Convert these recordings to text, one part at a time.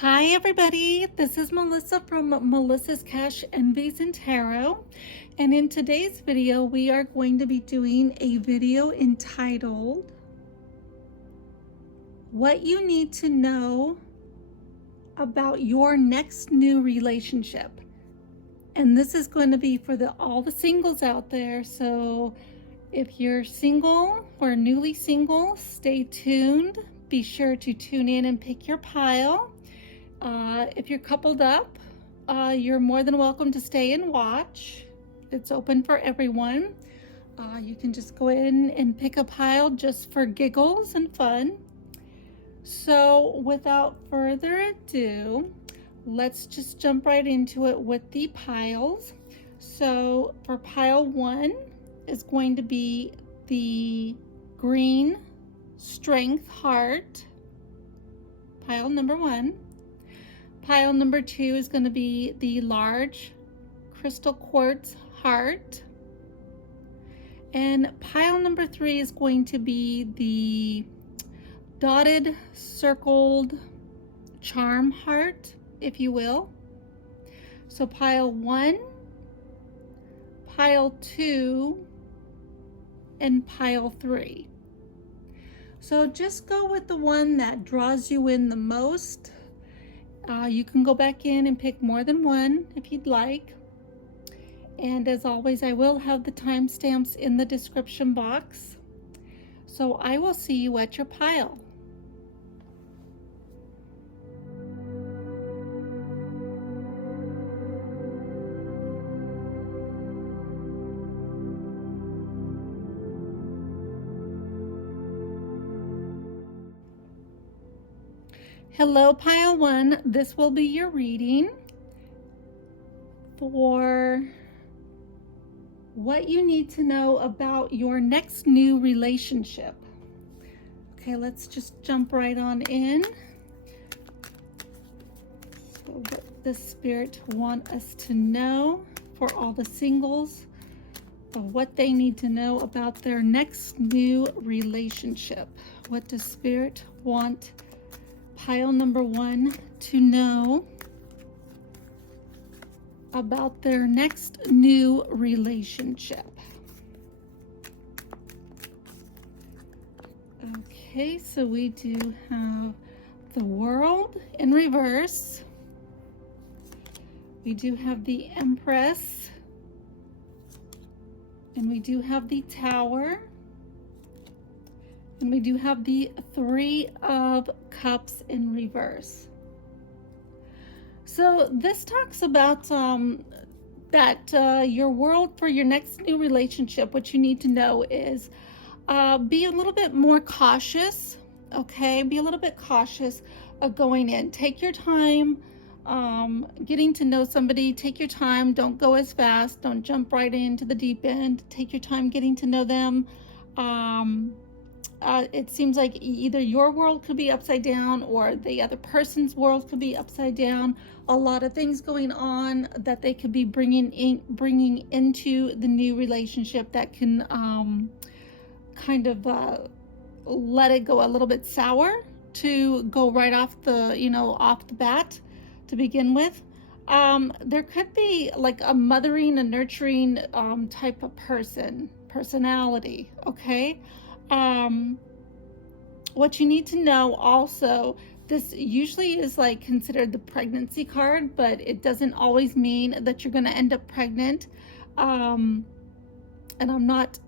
Hi everybody, this is Melissa from Melissa's Cash Envies and Tarot, and in today's video we are going to be doing a video entitled What You Need to Know About Your Next New Relationship. And this is going to be for all the singles out there, so if you're single or newly single, stay tuned. Be sure to tune in and pick your pile. If you're coupled up, you're more than welcome to stay and watch. It's open for everyone. You can just go in and pick a pile just for giggles and fun. So without further ado, let's just jump right into it with the piles. So for pile 1 is going to be the green strength heart, pile number 1. Pile number 2 is going to be the large crystal quartz heart. And pile number 3 is going to be the dotted circled charm heart, if you will. So pile 1, pile 2, and pile 3. So just go with the one that draws you in the most. You can go back in and pick more than one if you'd like. And as always, I will have the timestamps in the description box. So I will see you at your pile. Hello, pile 1. This will be your reading for what you need to know about your next new relationship. Okay, let's just jump right on in. So what the Spirit want us to know for all the singles of what they need to know about their next new relationship. What does Spirit want pile number 1 to know about their next new relationship? Okay, so we do have the World in reverse. We do have the Empress. And we do have the Tower. And we do have the 3 of Cups in reverse. So this talks about your world for your next new relationship. What you need to know is be a little bit more cautious. Okay, be a little bit cautious of going in. Take your time getting to know somebody. Take your time. Don't go as fast. Don't jump right into the deep end. Take your time getting to know them. It seems like either your world could be upside down or the other person's world could be upside down. A lot of things going on that they could be bringing into the new relationship that can kind of let it go a little bit sour to go right off the bat to begin with. There could be like a mothering and nurturing type of personality. Okay. What you need to know also, this usually is like considered the pregnancy card, but it doesn't always mean that you're going to end up pregnant. And I'm not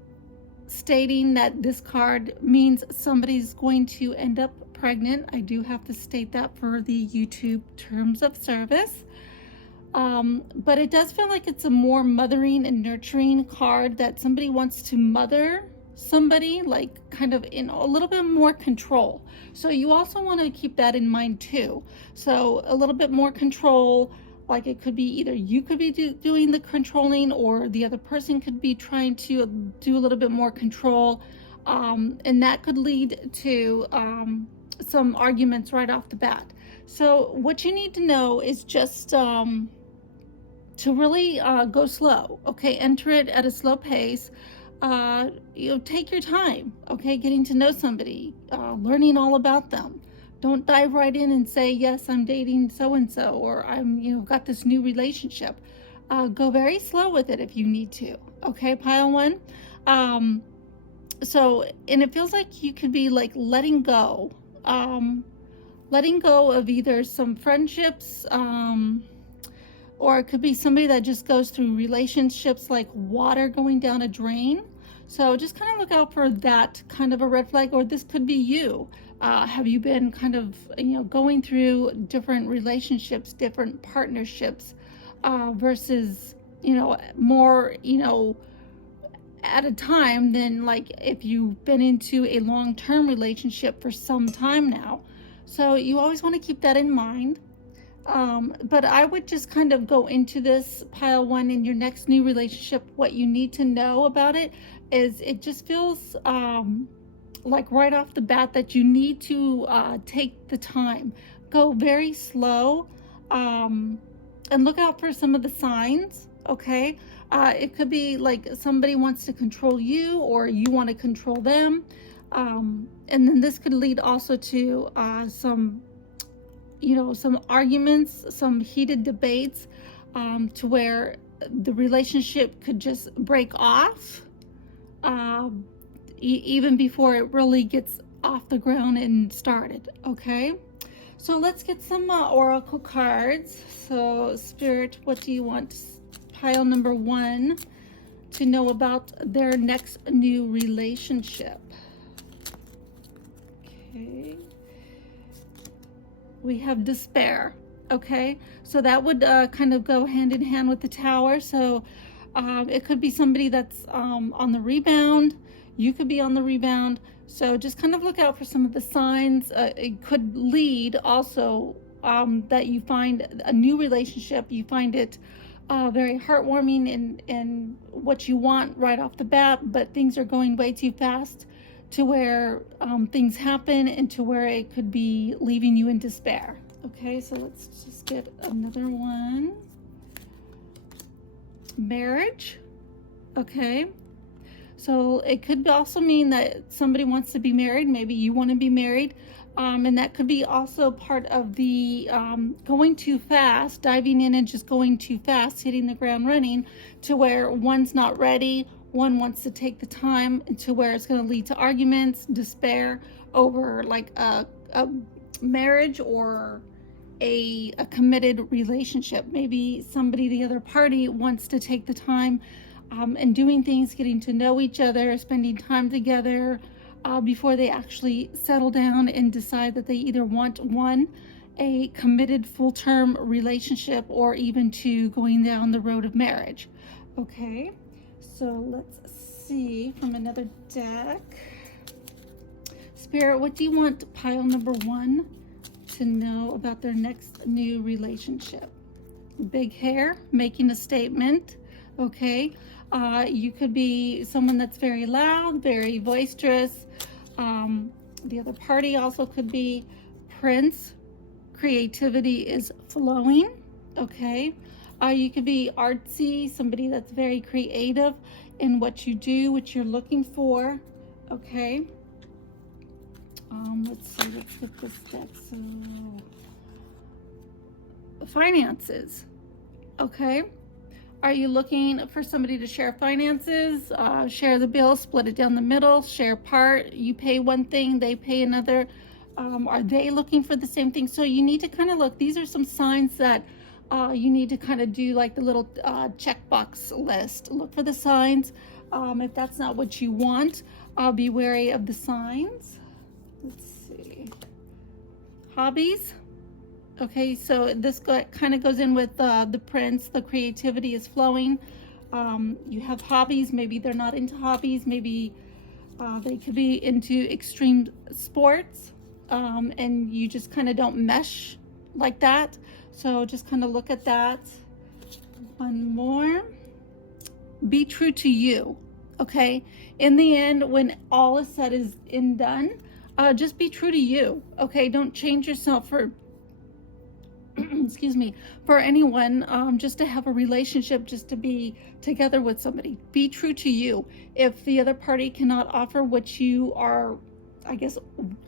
stating that this card means somebody's going to end up pregnant. I do have to state that for the YouTube terms of service. But it does feel like it's a more mothering and nurturing card, that somebody wants to mother somebody, like kind of in a little bit more control. So you also want to keep that in mind too. So a little bit more control, like it could be either you could be doing the controlling, or the other person could be trying to do a little bit more control, and that could lead to some arguments right off the bat. So what you need to know is just to really go slow. Okay, enter it at a slow pace. Take your time, okay, getting to know somebody, learning all about them. Don't dive right in and say, yes, I'm dating so-and-so, or I'm, got this new relationship. Go very slow with it if you need to. Okay, pile one. So, and it feels like you could be like letting go of either some friendships, or it could be somebody that just goes through relationships like water going down a drain. So just kind of look out for that kind of a red flag, or this could be you. Have you been kind of, going through different relationships, different partnerships, versus, more, at a time than like if you've been into a long-term relationship for some time now. So you always want to keep that in mind. But I would just kind of go into this pile one in your next new relationship. What you need to know about it is it just feels like right off the bat that you need to take the time, go very slow, and look out for some of the signs. Okay, it could be like somebody wants to control you, or you want to control them, and then this could lead also to some arguments, some heated debates, to where the relationship could just break off, even before it really gets off the ground and started. Okay, so let's get some oracle cards. So Spirit, what do you want pile number one to know about their next new relationship? Okay, we have despair. Okay, so that would kind of go hand in hand with the Tower. So it could be somebody that's on the rebound. You could be on the rebound. So just kind of look out for some of the signs. It could lead also that you find a new relationship. You find it very heartwarming and what you want right off the bat, but things are going way too fast to where things happen, and to where it could be leaving you in despair. Okay, so let's just get another one. Marriage. Okay, so it could also mean that somebody wants to be married. Maybe you want to be married, and that could be also part of the going too fast, diving in and just going too fast, hitting the ground running, to where one's not ready. One wants to take the time, to where it's going to lead to arguments, despair over like a marriage or a committed relationship. Maybe somebody, the other party, wants to take the time and doing things, getting to know each other, spending time together before they actually settle down and decide that they either want a committed full-term relationship, or even to going down the road of marriage. Okay, so let's see from another deck. Spirit, what do you want pile number one to know about their next new relationship? Big hair, making a statement. Okay, you could be someone that's very loud, very boisterous. The other party also could be Prince. Creativity is flowing. Okay, you could be artsy, somebody that's very creative in what you do, what you're looking for. Okay, let's see, let's get this deck. So finances. Okay, are you looking for somebody to share finances, share the bill, split it down the middle, share part? You pay one thing, they pay another. Are they looking for the same thing? So you need to kind of look. These are some signs that you need to kind of do like the little checkbox list. Look for the signs. If that's not what you want, be wary of the signs. Let's see. Hobbies. Okay, so this kind of goes in with the Prince. The creativity is flowing. You have hobbies. Maybe they're not into hobbies. Maybe they could be into extreme sports, and you just kind of don't mesh like that. So just kind of look at that. One more. Be true to you. Okay, in the end, when all is said and done, just be true to you. Okay, don't change yourself for excuse me, for anyone, just to have a relationship, just to be together with somebody. Be true to you. If the other party cannot offer what you are I guess,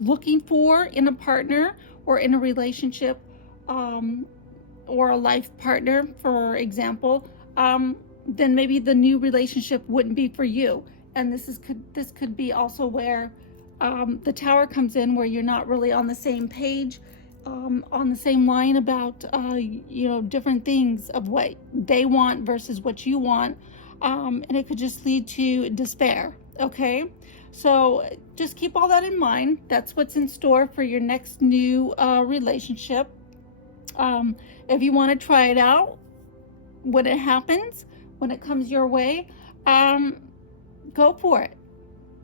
looking for in a partner or in a relationship, or a life partner, for example, then maybe the new relationship wouldn't be for you. And this could be also where the Tower comes in, where you're not really on the same page, on the same line about different things of what they want versus what you want, and it could just lead to despair. Okay, so just keep all that in mind. That's what's in store for your next new relationship. If you want to try it out when it happens, when it comes your way, go for it.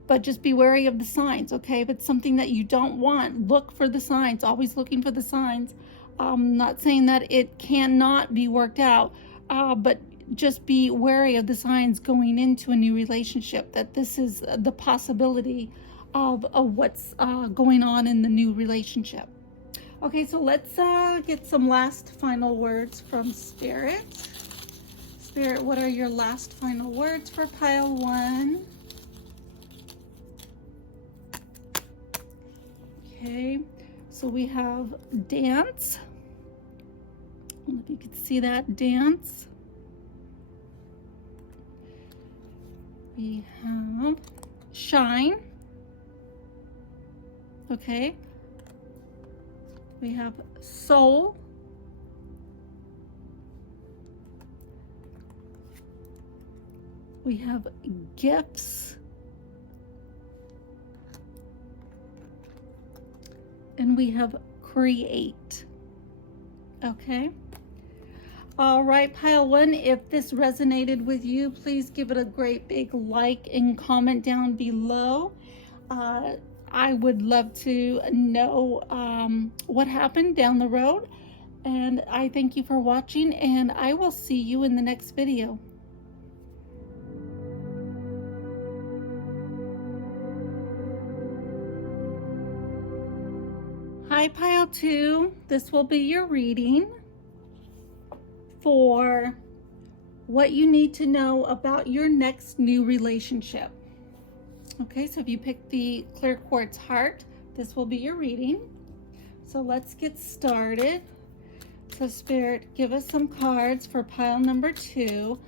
But just be wary of the signs, okay? If it's something that you don't want, look for the signs, always looking for the signs. Not saying that it cannot be worked out, but just be wary of the signs going into a new relationship, that this is the possibility of what's going on in the new relationship. Okay, so let's get some last final words from Spirit. Spirit, what are your last final words for pile 1? Okay, so we have dance. I don't know if you can see that, dance. We have shine. Okay. We have soul. We have gifts. And we have create. Okay. All right, pile 1, if this resonated with you, please give it a great big like and comment down below. I would love to know what happened down the road. And I thank you for watching, and I will see you in the next video. Hi, pile 2. This will be your reading for what you need to know about your next new relationship. Okay, so if you pick the clear quartz heart, this will be your reading. So let's get started. So Spirit, give us some cards for pile number 2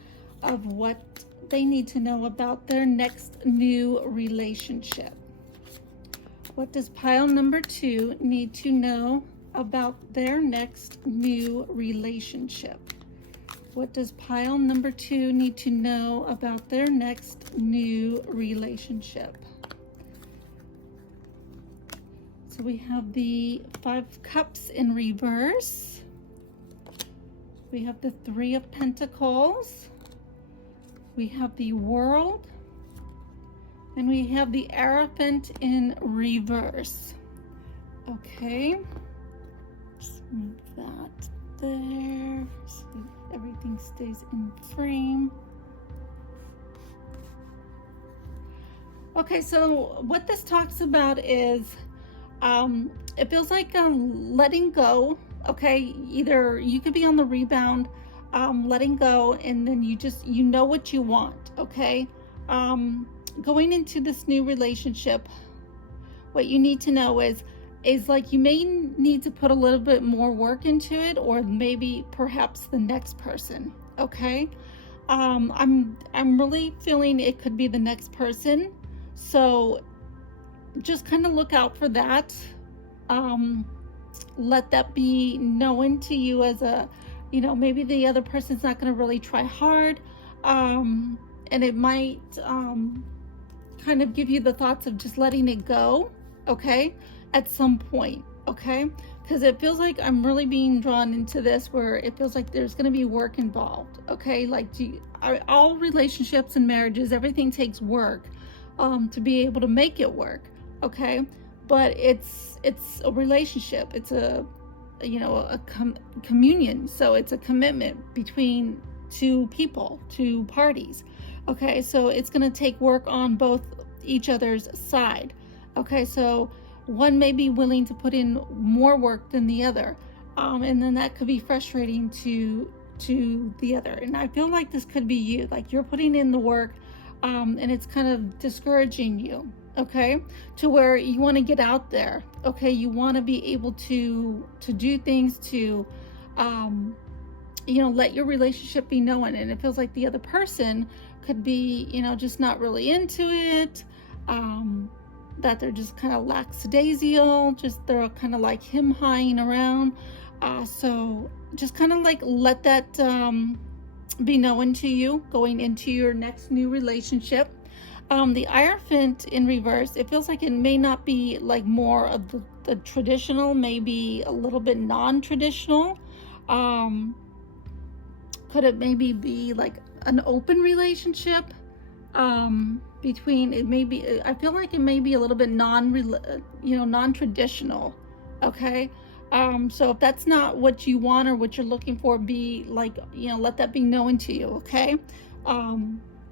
of what they need to know about their next new relationship. What does pile number 2 need to know about their next new relationship? What does pile number 2 need to know about their next new relationship? So we have the 5 cups in reverse. We have the 3 of Pentacles. We have the World. And we have the Hierophant in reverse. Okay. Just move that there so everything stays in frame. Okay, so what this talks about is it feels like letting go. Okay, either you could be on the rebound, letting go, and then you know what you want. Okay, going into this new relationship, what you need to know is like you may need to put a little bit more work into it, or maybe perhaps the next person. Okay, I'm really feeling it could be the next person, so just kind of look out for that. Let that be known to you as a, maybe the other person's not going to really try hard, and it might kind of give you the thoughts of just letting it go, okay, at some point, okay? Because it feels like I'm really being drawn into this where it feels like there's going to be work involved, okay? Like all relationships and marriages, everything takes work to be able to make it work, okay? But it's a relationship. It's a communion. So it's a commitment between two people, two parties. Okay, so it's going to take work on both each other's side. Okay, so one may be willing to put in more work than the other, and then that could be frustrating to the other. And I feel like this could be you, like you're putting in the work, and it's kind of discouraging you. okay, to where you want to get out there, okay, you want to be able to do things to let your relationship be known. And it feels like the other person could be, just not really into it, that they're just kind of lackadaisical, just they're kind of like him hawing around. So just kind of like let that be known to you going into your next new relationship. The Hierophant in reverse, it feels like it may not be like more of the traditional, maybe a little bit non-traditional. Could it maybe be like an open relationship between, it may be, I feel like it may be a little bit non-traditional, okay? So if that's not what you want or what you're looking for, be like, let that be known to you, okay?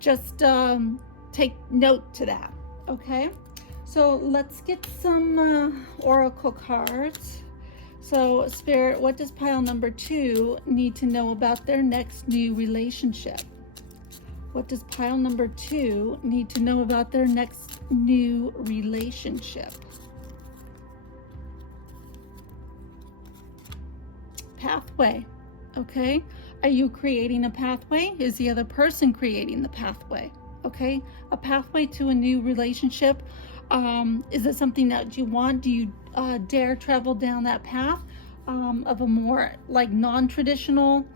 Just take note to that, okay? So let's get some oracle cards. So Spirit, what does pile number 2 need to know about their next new relationship? What does pile number 2 need to know about their next new relationship? Pathway, okay? Are you creating a pathway? Is the other person creating the pathway? Okay, a pathway to a new relationship. Is it something that you want? Do you dare travel down that path of a more like non-traditional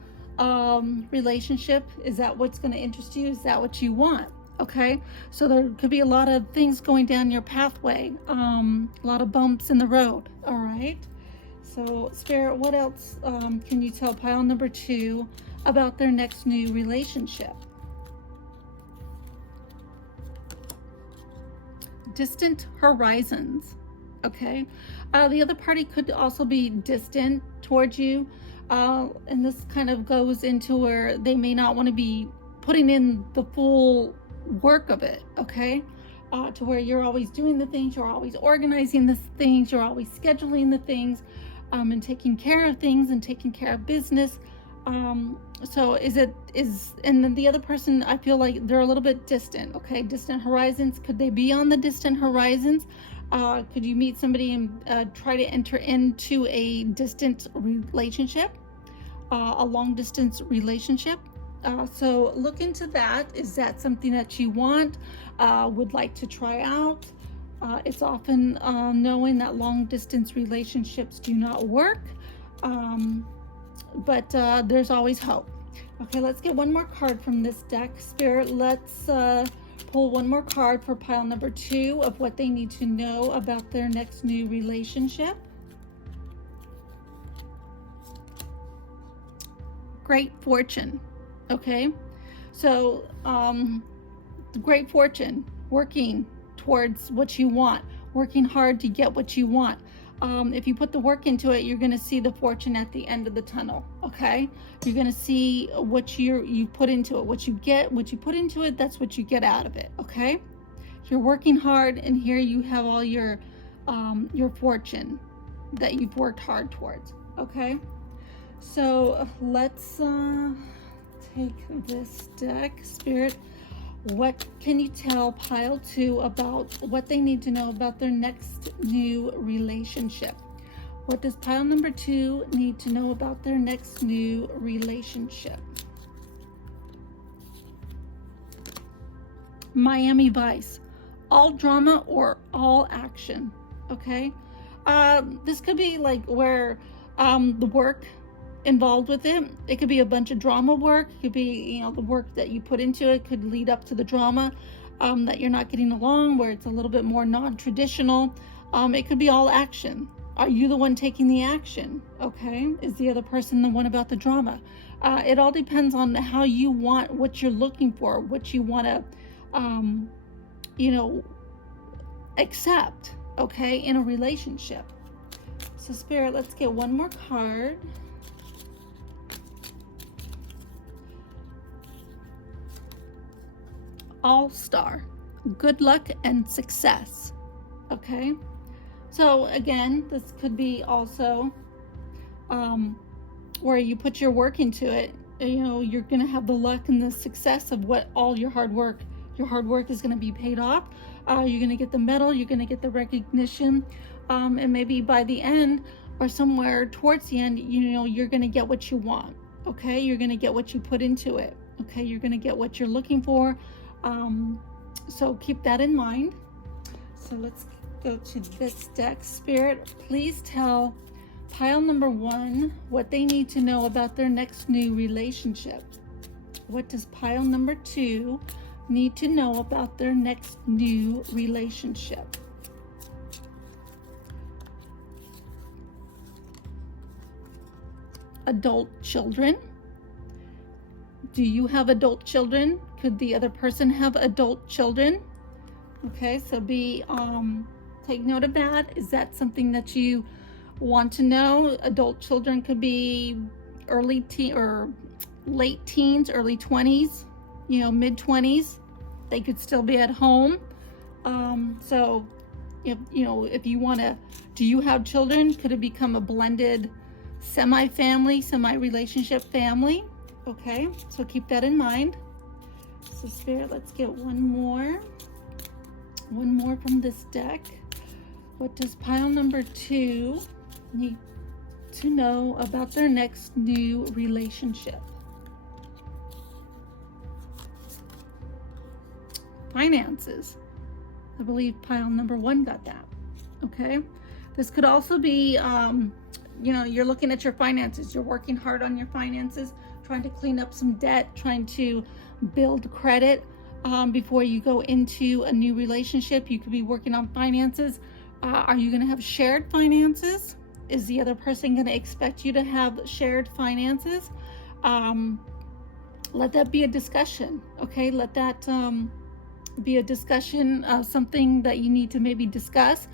relationship? Is that what's going to interest you? Is that what you want? Okay, so there could be a lot of things going down your pathway, a lot of bumps in the road. All right, so Spirit, what else can you tell pile number 2 about their next new relationship? Distant horizons, okay? The other party could also be distant towards you, and this kind of goes into where they may not want to be putting in the full work of it, okay? To where you're always doing the things, you're always organizing the things, you're always scheduling the things, and taking care of things and taking care of business. So and then the other person, I feel like they're a little bit distant, okay? Distant horizons, could they be on the distant horizons? Could you meet somebody and try to enter into a distant relationship, a long distance relationship? So look into that. Is that something that you want, would like to try out? It's often knowing that long distance relationships do not work, but there's always hope. Okay, let's get one more card from this deck. Spirit, let's pull one more card for pile number 2 of what they need to know about their next new relationship. Great fortune, okay? So great fortune, working towards what you want, working hard to get what you want. If you put the work into it, you're going to see the fortune at the end of the tunnel, okay? You're going to see what you put into it, what you get, what you put into it, that's what you get out of it, okay? You're working hard, and here you have all your fortune that you've worked hard towards, okay? So let's take this deck. Spirit, what can you tell pile 2 about what they need to know about their next new relationship? What does pile number 2 need to know about their next new relationship? Miami Vice, all drama or all action, okay? This could be like where the work involved with it. It could be a bunch of drama work. It could be, the work that you put into it could lead up to the drama that you're not getting along, where it's a little bit more non-traditional. It could be all action. Are you the one taking the action? Okay. Is the other person the one about the drama? It all depends on how you want, what you're looking for, what you want to, accept, okay, in a relationship. So Spirit, let's get one more card. All-star, good luck and success, okay? So again, this could be also where you put your work into it. You're going to have the luck and the success of what all your hard work Your hard work is going to be paid off. You're going to get the medal, you're going to get the recognition, and maybe by the end or somewhere towards the end, you're going to get what you want. Okay, you're going to get what you put into it. Okay, you're going to get what you're looking for. So keep that in mind. So let's go to this deck. Spirit, please tell pile number 1 what they need to know about their next new relationship. What does pile number 2 need to know about their next new relationship? Adult children. Do you have adult children? Could the other person have adult children? Okay, so take note of that. Is that something that you want to know? Adult children could be early teen or late teens, early 20s, mid 20s. They could still be at home. So if you want to, do you have children? Could it become a blended semi-family, semi-relationship family? Okay, so keep that in mind. So Spirit, let's get one more from this deck. What does pile number 2 need to know about their next new relationship? Finances. I believe pile number 1 got that. Okay, this could also be you're looking at your finances, you're working hard on your finances, trying to clean up some debt, trying to build credit before you go into a new relationship. You could be working on finances. Are you going to have shared finances? Is the other person going to expect you to have shared finances? Let that be a discussion. Okay, let that be a discussion, something that you need to maybe discuss.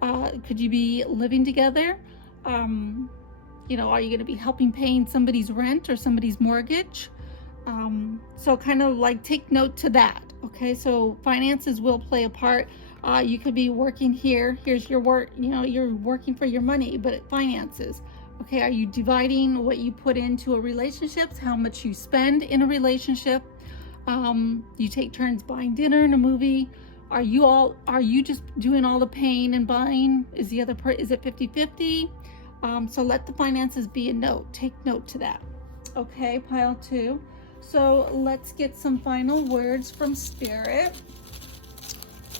Could you be living together? Are you going to be helping paying somebody's rent or somebody's mortgage? So kind of like take note to that. Okay, so finances will play a part. You could be working here. Here's your work. You're working for your money, but finances. Okay, are you dividing what you put into a relationship? How much you spend in a relationship? You take turns buying dinner and a movie. Are you just doing all the paying and buying? Is it 50-50? So let the finances be a note. Take note to that. Okay, pile 2. So let's get some final words from Spirit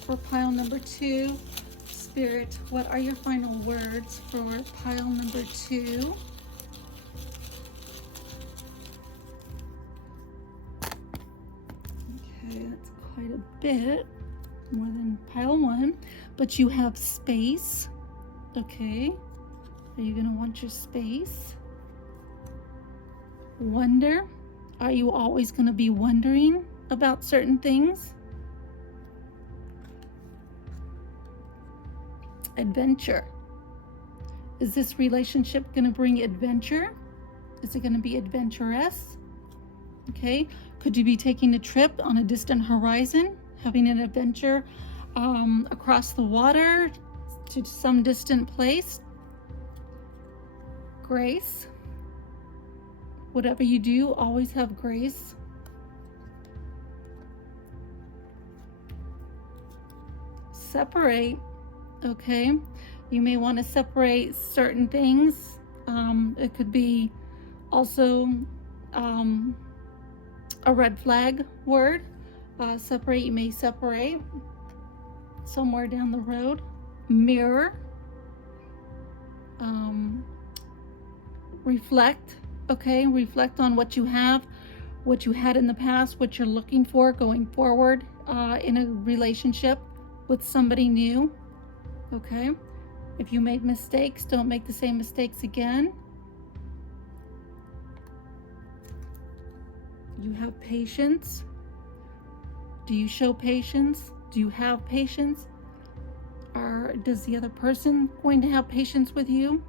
for pile number 2. Spirit, what are your final words for pile number 2? Okay, that's quite a bit more than pile 1, but you have space. Okay, are you going to want your space? Wonder. Are you always going to be wondering about certain things? Adventure. Is this relationship going to bring adventure? Is it going to be adventurous? Okay. Could you be taking a trip on a distant horizon, having an adventure across the water to some distant place? Grace. Whatever you do, always have grace. Separate. Okay, you may want to separate certain things. It could be also a red flag word. Separate, you may separate somewhere down the road. Mirror. Reflect. Okay, reflect on what you have, what you had in the past, what you're looking for going forward in a relationship with somebody new. Okay, if you made mistakes, don't make the same mistakes again. You have patience. Do you show patience? Do you have patience? Or does the other person going to have patience with you?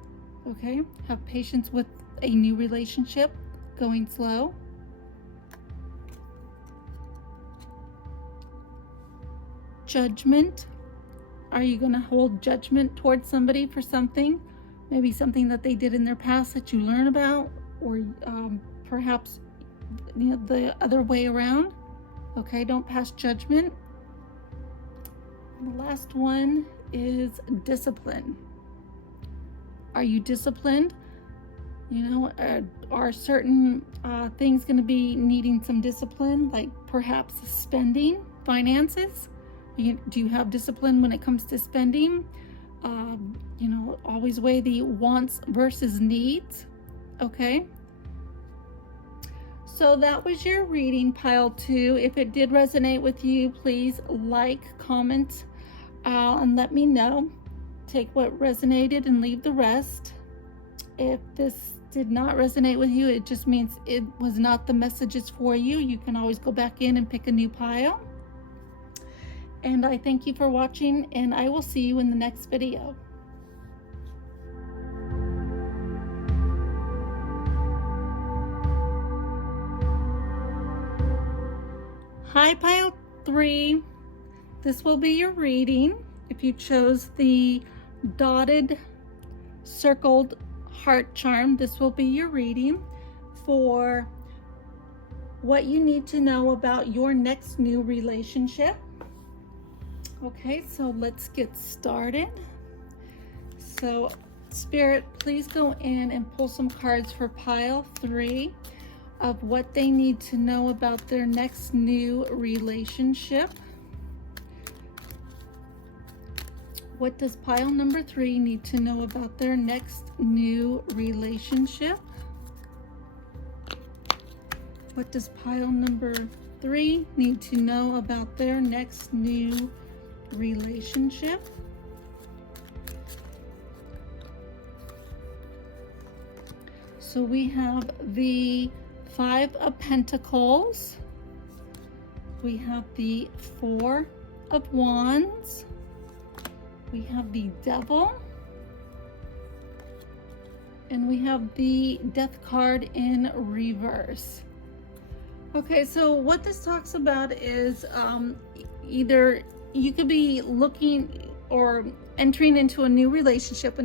Okay, have patience with a new relationship going slow. Judgment. Are you going to hold judgment towards somebody for something? Maybe something that they did in their past that you learn about, or perhaps the other way around. Okay, don't pass judgment. And the last one is discipline. Are you disciplined? You know, are certain things going to be needing some discipline, like perhaps spending, finances? Do you have discipline when it comes to spending? You know, always weigh the wants versus needs. Okay. So that was your reading, pile 2. If it did resonate with you, please like, comment, and let me know. Take what resonated and leave the rest. If this did not resonate with you, it just means it was not the messages for you. You can always go back in and pick a new pile. And I thank you for watching, and I will see you in the next video. Hi, pile 3. This will be your reading. If you chose the dotted, circled heart charm, this will be your reading for what you need to know about your next new relationship. Okay, so let's get started. So Spirit, please go in and pull some cards for pile 3 of what they need to know about their next new relationship. What does pile number 3 need to know about their next new relationship? What does pile number 3 need to know about their next new relationship? So we have the 5 of Pentacles. We have the 4 of Wands. We have the Devil, and we have the Death card in reverse. Okay, so what this talks about is either you could be looking or entering into a new relationship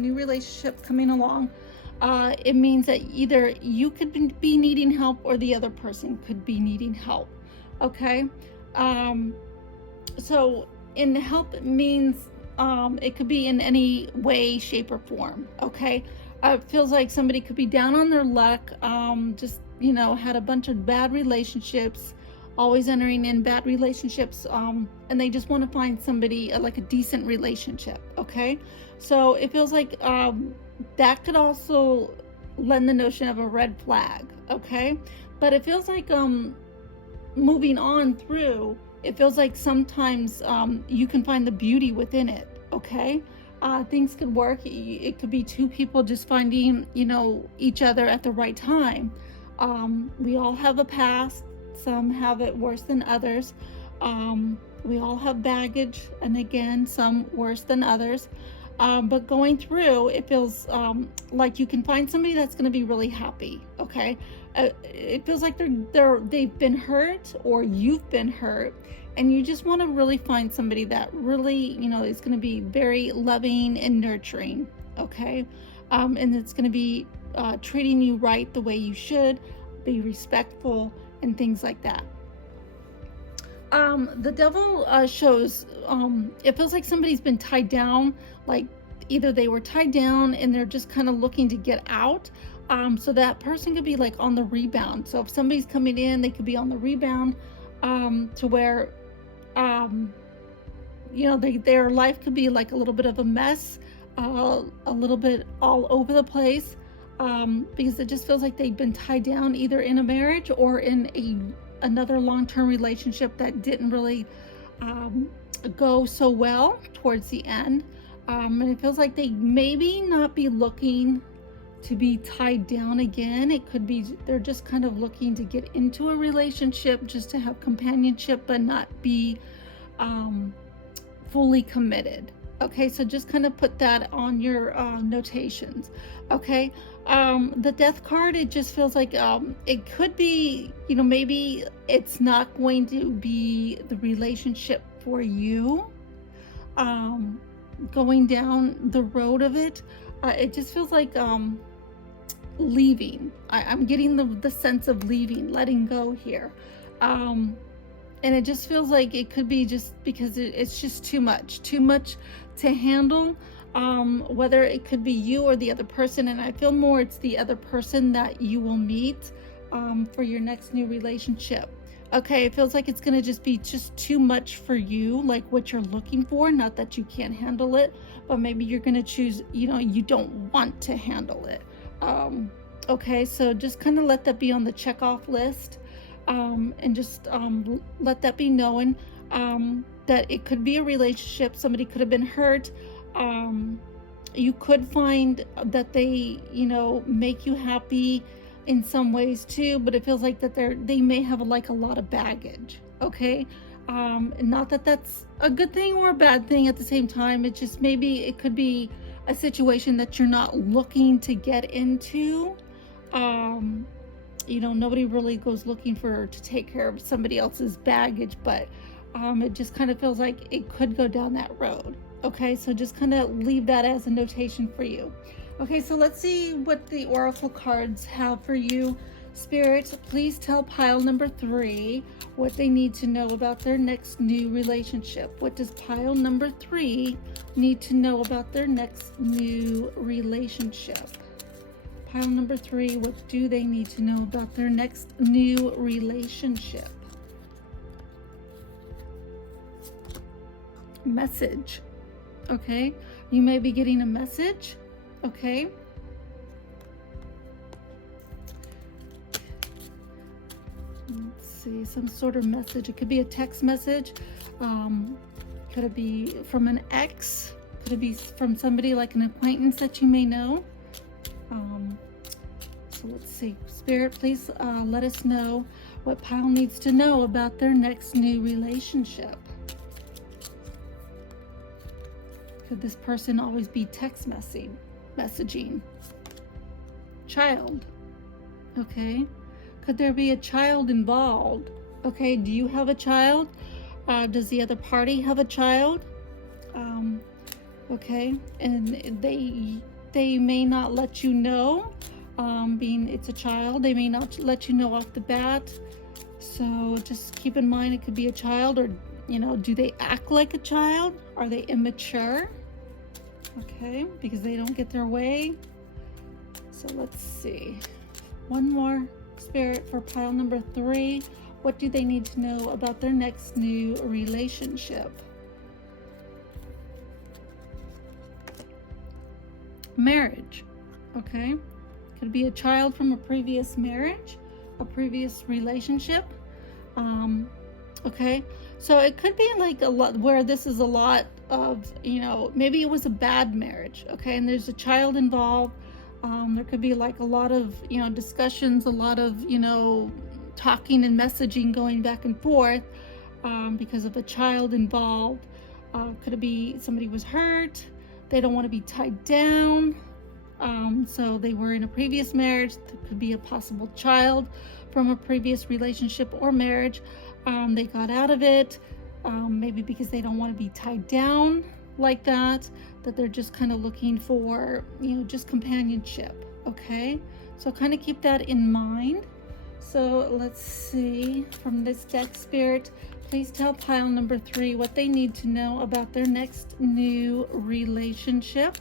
coming along. It means that either you could be needing help or the other person could be needing help. Okay, so in help, it means it could be in any way, shape, or form. Okay, it feels like somebody could be down on their luck, just, you know, had a bunch of bad relationships, always entering in bad relationships, and they just want to find somebody like a decent relationship. Okay, so it feels like that could also lend the notion of a red flag. Okay, but it feels like moving on through, it feels like sometimes you can find the beauty within it. Okay, things could work. It could be two people just finding, you know, each other at the right time. We all have a past. Some have it worse than others. We all have baggage, and again, some worse than others. But going through, it feels like you can find somebody that's going to be really happy. Okay, it feels like they've been hurt, or you've been hurt, and you just want to really find somebody that really, you know, is going to be very loving and nurturing. Okay, and it's going to be treating you right the way you should, be respectful, and things like that. The Devil shows, it feels like somebody's been tied down, like either they were tied down and they're just kind of looking to get out. So that person could be like on the rebound. So if somebody's coming in, they could be on the rebound, to where, you know, their life could be like a little bit of a mess, a little bit all over the place, because it just feels like they've been tied down either in a marriage or in another long-term relationship that didn't really go so well towards the end. And it feels like they maybe not be looking to be tied down again. It could be they're just kind of looking to get into a relationship just to have companionship, but not be fully committed. Okay, so just kind of put that on your notations. Okay, the Death card, it just feels like it could be, you know, maybe it's not going to be the relationship for you. Going down the road of it, it just feels like leaving. I'm getting the sense of leaving, letting go here. And it just feels like it could be just because it's just too much to handle. Whether it could be you or the other person, and I feel more it's the other person that you will meet for your next new relationship. Okay, it feels like it's going to just be just too much for you, like what you're looking for. Not that you can't handle it, but maybe you're going to choose, you don't want to handle it. Okay, so just kind of let that be on the check off list, and just let that be known, that it could be a relationship. Somebody could have been hurt. You could find that they, make you happy in some ways too, but it feels like that they may have like a lot of baggage. Okay, not that that's a good thing or a bad thing at the same time. It just maybe it could be a situation that you're not looking to get into. Nobody really goes looking to take care of somebody else's baggage, but it just kind of feels like it could go down that road. Okay, so just kind of leave that as a notation for you. Okay, so let's see what the oracle cards have for you. Spirit, please tell pile number 3 what they need to know about their next new relationship. What does pile number 3 need to know about their next new relationship? Pile number 3, what do they need to know about their next new relationship? Message. Okay, you may be getting a message. Okay, let's see, some sort of message. It could be a text message. Could it be from an ex? Could it be from somebody like an acquaintance that you may know? So let's see. Spirit, please let us know what pile needs to know about their next new relationship. Could this person always be text messaging? Child. Okay. Could there be a child involved? Okay. Do you have a child? Does the other party have a child? Okay. And they may not let you know. Being it's a child, they may not let you know off the bat. So just keep in mind it could be a child, or do they act like a child? Are they immature? Okay, because they don't get their way. So let's see. One more, Spirit, for pile number 3. What do they need to know about their next new relationship? Marriage. Okay, could be a child from a previous marriage, a previous relationship. Okay, so it could be like a lot where this is a lot of, maybe it was a bad marriage. Okay, and there's a child involved. There could be like a lot of, discussions, a lot of, talking and messaging going back and forth because of a child involved. Could it be somebody was hurt? They don't want to be tied down. So they were in a previous marriage. There could be a possible child from a previous relationship or marriage. They got out of it, maybe because they don't want to be tied down like that they're just kind of looking for, just companionship. Okay, so kind of keep that in mind. So let's see, from this deck, Spirit, please tell pile number 3 what they need to know about their next new relationship.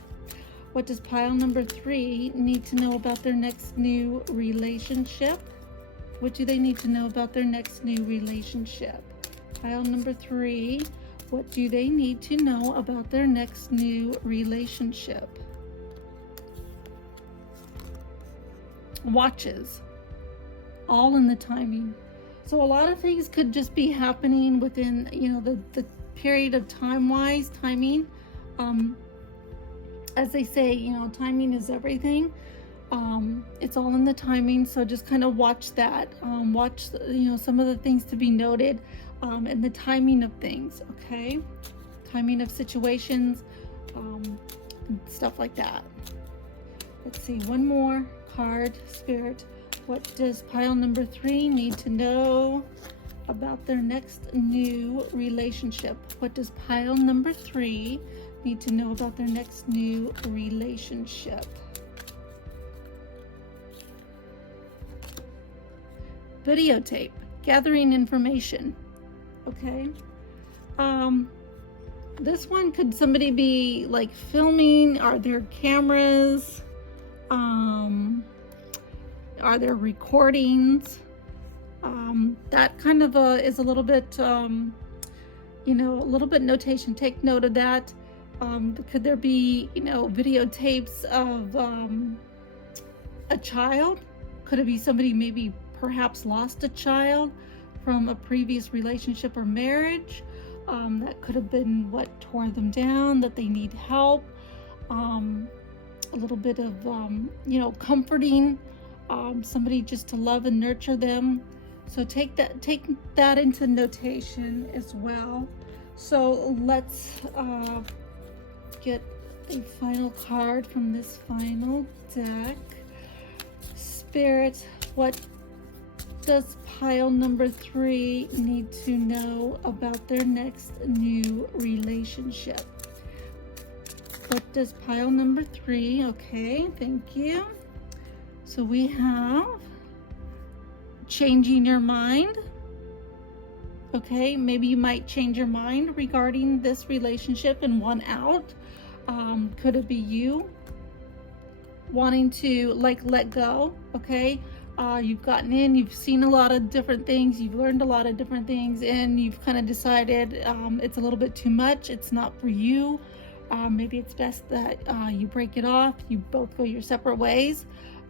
What does pile number 3 need to know about their next new relationship? What do they need to know about their next new relationship? Pile number 3, what do they need to know about their next new relationship? Watches. All in the timing. So a lot of things could just be happening within, the period of timing. As they say, timing is everything. It's all in the timing, so just kind of watch that. Watch, some of the things to be noted, and the timing of things, okay? Timing of situations, and stuff like that. Let's see, one more card, Spirit. What does pile number 3 need to know about their next new relationship? What does pile number 3 need to know about their next new relationship? Videotape, gathering information. Okay. This one, could somebody be like filming? Are there cameras? Are there recordings? That kind of is a little bit, you know, a little bit notation. Take note of that. Could there be, you know, videotapes of a child? Could it be somebody maybe perhaps lost a child from a previous relationship or marriage? That could have been what tore them down, that they need help. A little bit of, you know, comforting somebody just to love and nurture them. So take that into notation as well. So let's get a final card from this final deck. Spirit, what does pile number 3 need to know about their next new relationship? What does pile number 3? Okay, thank you. So we have changing your mind. Okay, maybe you might change your mind regarding this relationship and want out. Could it be you wanting to like let go? Okay, you've gotten in, you've seen a lot of different things, you've learned a lot of different things, and you've kind of decided it's a little bit too much, it's not for you. Maybe it's best that you break it off, you both go your separate ways.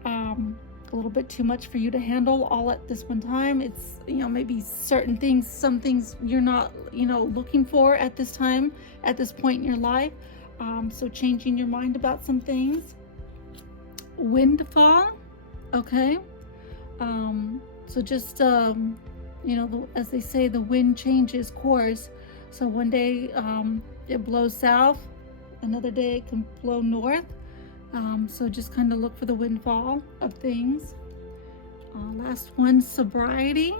A little bit too much for you to handle all at this one time. It's, you know, maybe certain things, some things you're not, you know, looking for at this time, at this point in your life. So changing your mind about some things. Windfall, okay. So just, you know, as they say, the wind changes course. So one day it blows south, another day it can blow north. So just kind of look for the windfall of things. Last one, sobriety.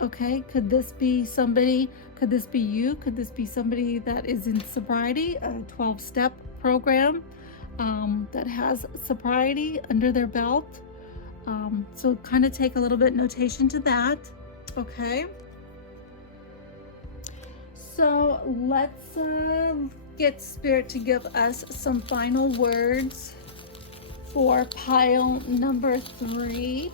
Okay, could this be somebody, could this be you? Could this be somebody that is in sobriety, a 12-step program that has sobriety under their belt? So kind of take a little bit notation to that. Okay. So let's get Spirit to give us some final words for pile number 3.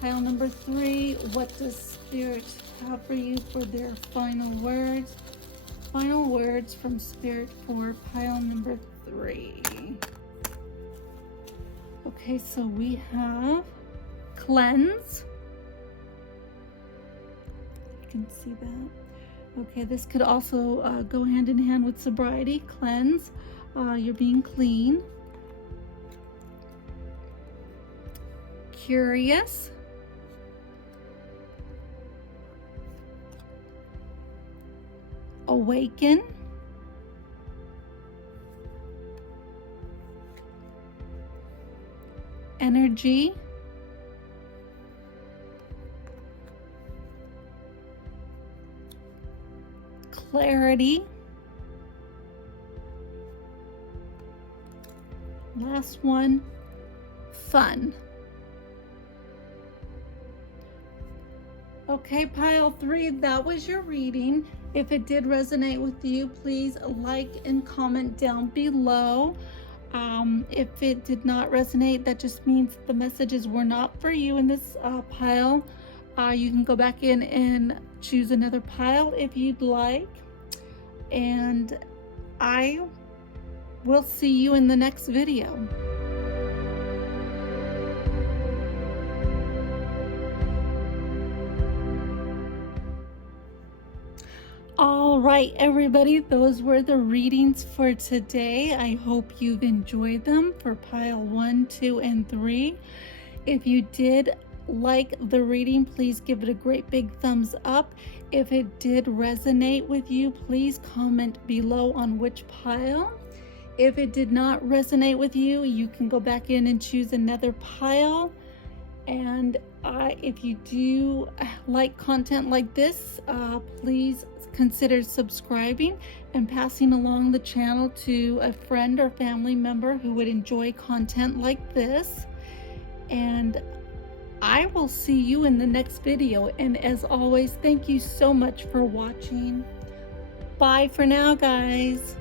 Pile number 3, what does Spirit have for you for their final words? Final words from Spirit for pile number 3. Okay, so we have cleanse. You can see that. Okay, this could also go hand in hand with sobriety. Cleanse, you're being clean. Curious. Awaken. Energy. Clarity. Last one, fun. Okay, pile 3, that was your reading. If it did resonate with you, please like and comment down below. If it did not resonate, that just means the messages were not for you in this pile. You can go back in and choose another pile if you'd like. And I will see you in the next video. All right, everybody, those were the readings for today. I hope you've enjoyed them for pile 1, 2, and 3. If you did like the reading, please give it a great big thumbs up. If it did resonate with you, please comment below on which pile. If it did not resonate with you, you can go back in and choose another pile. And if you do like content like this, please consider subscribing and passing along the channel to a friend or family member who would enjoy content like this. And I will see you in the next video. And as always, thank you so much for watching. Bye for now, guys.